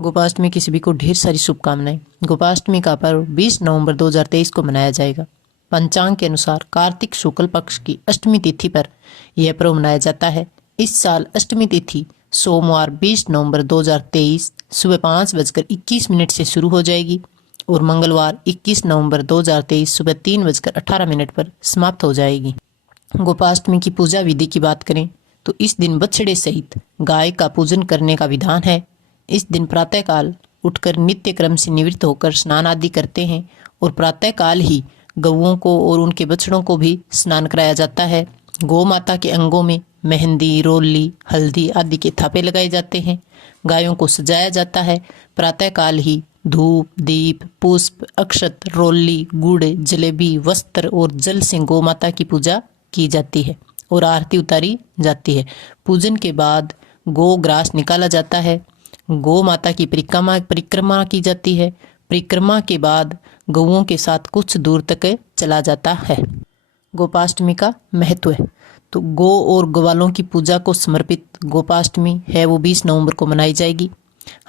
गोपाष्टमी की सभी को ढेर सारी शुभकामनाएं। गोपाष्टमी का पर्व 20 नवंबर 2023 को मनाया जाएगा। पंचांग के अनुसार कार्तिक शुक्ल पक्ष की अष्टमी तिथि पर यह पर्व मनाया जाता है। इस साल अष्टमी तिथि सोमवार 20 नवंबर 2023 सुबह 5:21 से शुरू हो जाएगी और मंगलवार 21 नवंबर 2023 सुबह 3:18 पर समाप्त हो जाएगी। गोपाष्टमी की पूजा विधि की बात करें तो इस दिन बछड़े सहित गाय का पूजन करने का विधान है। इस दिन प्रातःकाल उठकर नित्य क्रम से निवृत्त होकर स्नान आदि करते हैं और प्रातःकाल ही गौओं को और उनके बछड़ों को भी स्नान कराया जाता है। गौ माता के अंगों में मेहंदी, रोली, हल्दी आदि के थापे लगाए जाते हैं। गायों को सजाया जाता है। प्रातःकाल ही धूप, दीप, पुष्प, अक्षत, रोली, गुड़, जलेबी, वस्त्र और जल से गौ माता की पूजा की जाती है और आरती उतारी जाती है। पूजन के बाद गौ ग्रास निकाला जाता है। गौ माता की परिक्रमा की जाती है। परिक्रमा के बाद गौओं के साथ कुछ दूर तक चला जाता है। गोपाष्टमी का महत्व है तो गौ और ग्वालों की पूजा को समर्पित गोपाष्टमी है वो 20 नवंबर को मनाई जाएगी।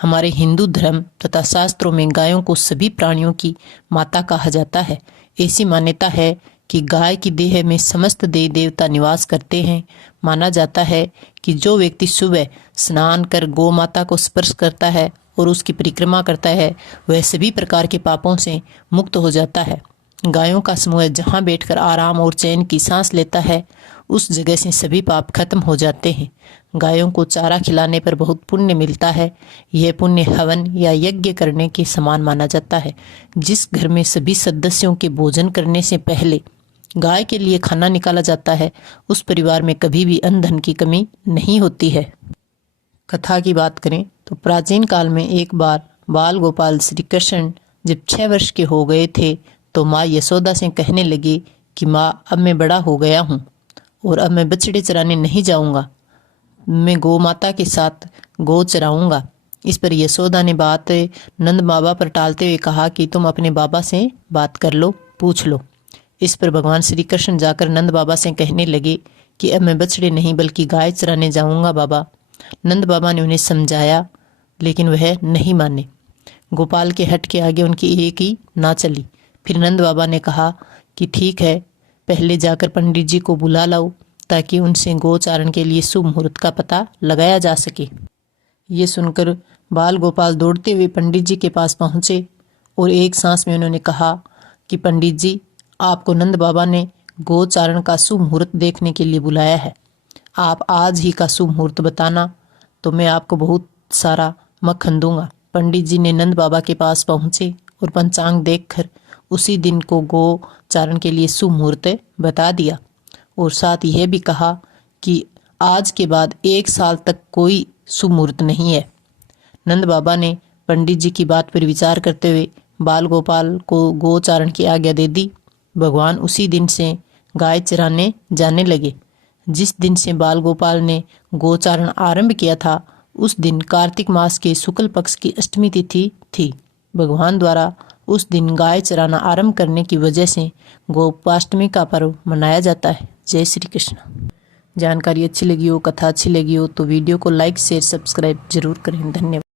हमारे हिंदू धर्म तथा शास्त्रों में गायों को सभी प्राणियों की माता कहा जाता है। ऐसी मान्यता है कि गाय की देह में समस्त देवी देवता निवास करते हैं। माना जाता है कि जो व्यक्ति सुबह स्नान कर गौ माता को स्पर्श करता है और उसकी परिक्रमा करता है वह सभी प्रकार के पापों से मुक्त हो जाता है। गायों का समूह जहाँ बैठकर आराम और चैन की सांस लेता है उस जगह से सभी पाप खत्म हो जाते हैं। गायों को चारा खिलाने पर बहुत पुण्य मिलता है। यह पुण्य हवन या यज्ञ करने के समान माना जाता है। जिस घर में सभी सदस्यों के भोजन करने से पहले गाय के लिए खाना निकाला जाता है उस परिवार में कभी भी अन्न धन की कमी नहीं होती है। कथा की बात करें तो प्राचीन काल में एक बार बाल गोपाल श्री कृष्ण जब 6 वर्ष के हो गए थे तो माँ यशोदा से कहने लगे कि माँ, अब मैं बड़ा हो गया हूँ और अब मैं बछड़े चराने नहीं जाऊँगा, मैं गौ माता के साथ गौ चराऊँगा। इस पर यशोदा ने बात नंद बाबा पर टालते हुए कहा कि तुम अपने बाबा से बात कर लो, पूछ लो। इस पर भगवान श्री कृष्ण जाकर नंद बाबा से कहने लगे कि अब मैं बछड़े नहीं बल्कि गाय चराने जाऊँगा बाबा। नंद बाबा ने उन्हें समझाया लेकिन वह नहीं माने। गोपाल के हट के आगे उनकी एक ही ना चली। फिर नंद बाबा ने कहा कि ठीक है, पहले जाकर पंडित जी को बुला लाओ ताकि उनसे गोचारण के लिए शुभ मुहूर्त का पता लगाया जा सके। ये सुनकर बाल गोपाल दौड़ते हुए पंडित जी के पास पहुँचे और एक सांस में उन्होंने कहा कि पंडित जी, आपको नंद बाबा ने गोचारण का शुभ मुहूर्त देखने के लिए बुलाया है। आप आज ही का शुभ मुहूर्त बताना तो मैं आपको बहुत सारा मक्खन दूंगा। पंडित जी ने नंद बाबा के पास पहुँचे और पंचांग देखकर उसी दिन को गोचारण के लिए शुभ मुहूर्त बता दिया और साथ यह भी कहा कि आज के बाद 1 साल तक कोई शुभ मुहूर्त नहीं है। नंद बाबा ने पंडित जी की बात पर विचार करते हुए बाल गोपाल को गोचारण की आज्ञा दे दी। भगवान उसी दिन से गाय चराने जाने लगे। जिस दिन से बाल गोपाल ने गोचारण आरंभ किया था उस दिन कार्तिक मास के शुक्ल पक्ष की अष्टमी तिथि थी। भगवान द्वारा उस दिन गाय चराना आरंभ करने की वजह से गोपाष्टमी का पर्व मनाया जाता है। जय श्री कृष्ण। जानकारी अच्छी लगी हो, कथा अच्छी लगी हो तो वीडियो को लाइक, शेयर, सब्सक्राइब जरूर करें। धन्यवाद।